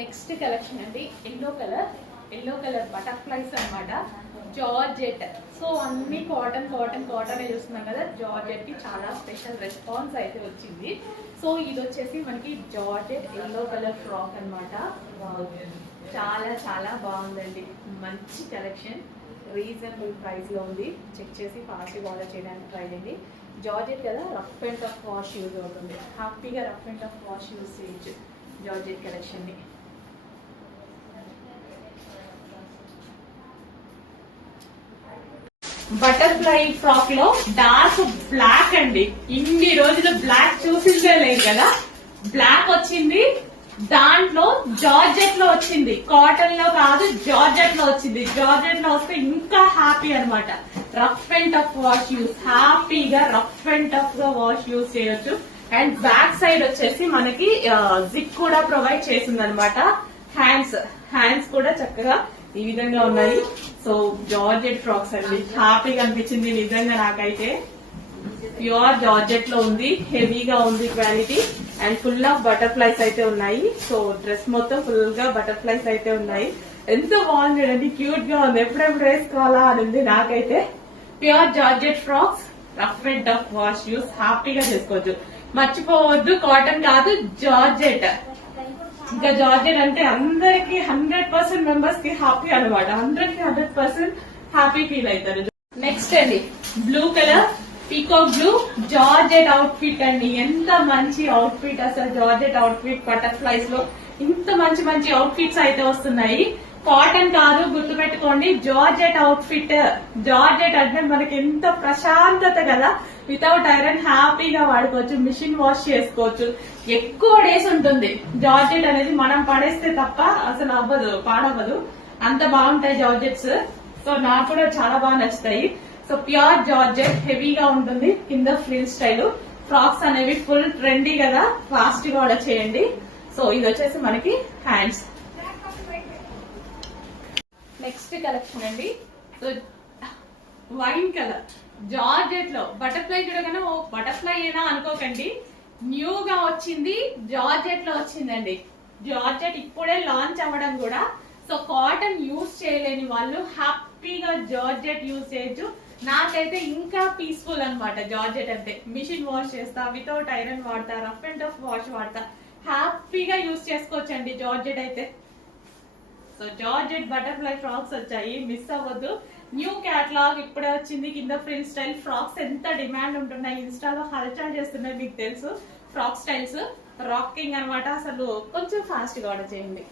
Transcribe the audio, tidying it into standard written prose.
Next collection అండి yellow colour butterflies అన్నమాట. Georgette. So అన్ని కాటన్ చూస్తున్నాం కదా. జార్జెట్ కి చాలా స్పెషల్ రెస్పాన్స్ అయితే వచ్చింది. సో ఇది వచ్చేసి మనకి జార్జెట్ ఎల్లో కలర్ ఫ్రాక్ అన్నమాట. చాలా చాలా బాగుందండి. మంచి కలెక్షన్, రీజనబుల్ ప్రైస్ లో ఉంది. చెక్ చేసి ఫాస్ట్ ఆర్డర్ చేయడానికి ట్రై చేయండి. జార్జెట్ కదా, rough and tough wash use అవుతుంది. హ్యాపీగా rough and tough wash use చేయొచ్చు జార్జెట్ కలెక్షన్ ని. బటర్ఫ్లై ఫ్రాక్ లో డార్క్ బ్లాక్ అండి. ఇన్ని రోజులు బ్లాక్ చూసిందే లేదు కదా. బ్లాక్ వచ్చింది, దాంట్లో జార్జెట్ లో వచ్చింది. కాటన్ లో కాదు, జార్జెట్ లో వచ్చింది. జార్జెట్ లో వస్తే ఇంకా హ్యాపీ అనమాట. Rough and tough wash use, హ్యాపీగా రఫ్ అండ్ టఫ్ గా వాష్ యూస్ చేయొచ్చు. అండ్ బ్యాక్ సైడ్ వచ్చేసి మనకి జిప్ కూడా ప్రొవైడ్ చేసింది అనమాట. హ్యాండ్స్ కూడా చక్కగా ఈ విధంగా ఉన్నాయి. సో జార్జెట్ ఫ్రాక్స్ అండి, హ్యాపీగా అనిపించింది నిజంగా నాకైతే. ప్యూర్ జార్జెట్ లో ఉంది, హెవీగా ఉంది quality. And full of butterflies అయితే ఉన్నాయి. సో డ్రెస్ మొత్తం ఫుల్ గా బటర్ఫ్లైస్ అయితే ఉన్నాయి. ఎంత బాగుంది చూడండి, క్యూట్ గా ఉంది. ఎప్పుడెప్పుడు వేసుకోవాలా అని ఉంది నాకైతే. Pure georgette frocks, rough and tough wash use, హ్యాపీగా చేసుకోవచ్చు. మర్చిపోవద్దు, కాటన్ కాదు, జార్జెట్. ఇంకా జార్జెట్ అంటే అందరికి 100% మెంబర్స్ కి హ్యాపీ అనమాట. 100% హ్యాపీ ఫీల్ అవుతారు. నెక్స్ట్ అండి blue colour peacock blue georgette out fit అండి. ఎంత మంచి అవుట్ ఫిట్ అసలు. జార్జెట్ అవుట్ ఫిట్ బటర్ఫ్లైస్ లో ఇంత మంచి అవుట్ ఫిట్స్ అయితే వస్తున్నాయి. కాటన్ కాదు, గుర్తుపెట్టుకోండి, జార్జెట్ అవుట్ ఫిట్. జార్జెట్ అంటే మనకి ఎంత ప్రశాంతత కదా. వితౌట్ ఐరన్ హ్యాపీగా వాడుకోవచ్చు, మిషన్ వాష్ చేసుకోవచ్చు. ఎక్కువ డేస్ ఉంటుంది జార్జెట్ అనేది. మనం పడేస్తే తప్ప అసలు అవ్వదు, పాడవ్వదు. అంత బాగుంటాయి జార్జెట్స్. సో నాకు కూడా చాలా బాగా నచ్చుతాయి. సో ప్యూర్ జార్జెట్, హెవీగా ఉంటుంది. కింద ఫ్రిల్ స్టైల్ ఫ్రాక్స్ అనేవి ఫుల్ ట్రెండీ కదా, ఫాస్ట్ గా ఆర్డర్ చేయండి. సో ఇది వచ్చేసి మనకి హ్యాండ్స్. నెక్స్ట్ కలెక్షన్ అండి, సో వైన్ కలర్ జార్జెట్ లో బటర్ఫ్లై చూడగానే ఓ బటర్ఫ్లై ఏనా అనుకోకండి. న్యూగా వచ్చింది, జార్జెట్ లో వచ్చిందండి. జార్జెట్ ఇప్పుడే లాంచ్ అవ్వడం కూడా. సో కాటన్ యూజ్ చేయలేని వాళ్ళు హ్యాపీగా జార్జెట్ యూజ్ చేయొచ్చు. నాకైతే ఇంకా పీస్ఫుల్ అనమాట జార్జెట్ అంటే. మిషన్ వాష్ చేస్తా, వితౌట్ ఐరన్ వాడతా, రఫ్ అండ్ టఫ్ వాష్ వాడతా, హ్యాపీగా యూజ్ చేసుకోవచ్చండి జార్జెట్ అయితే. సో జార్జెట్ బటర్ఫ్లై ఫ్రాక్స్ వచ్చాయి, మిస్ అవ్వద్దు. న్యూ క్యాటలాగ్ ఇప్పుడే వచ్చింది. కింద ఫ్రిల్ స్టైల్ ఫ్రాక్స్ ఎంత డిమాండ్ ఉంటున్నాయి, ఇన్స్టాలో హల్చల్ చేస్తున్నాయి మీకు తెలుసు. ఫ్రాక్ స్టైల్స్ రాకింగ్ అనమాట. అసలు కొంచెం ఫాస్ట్ గా ఆర్డర్ చేయండి.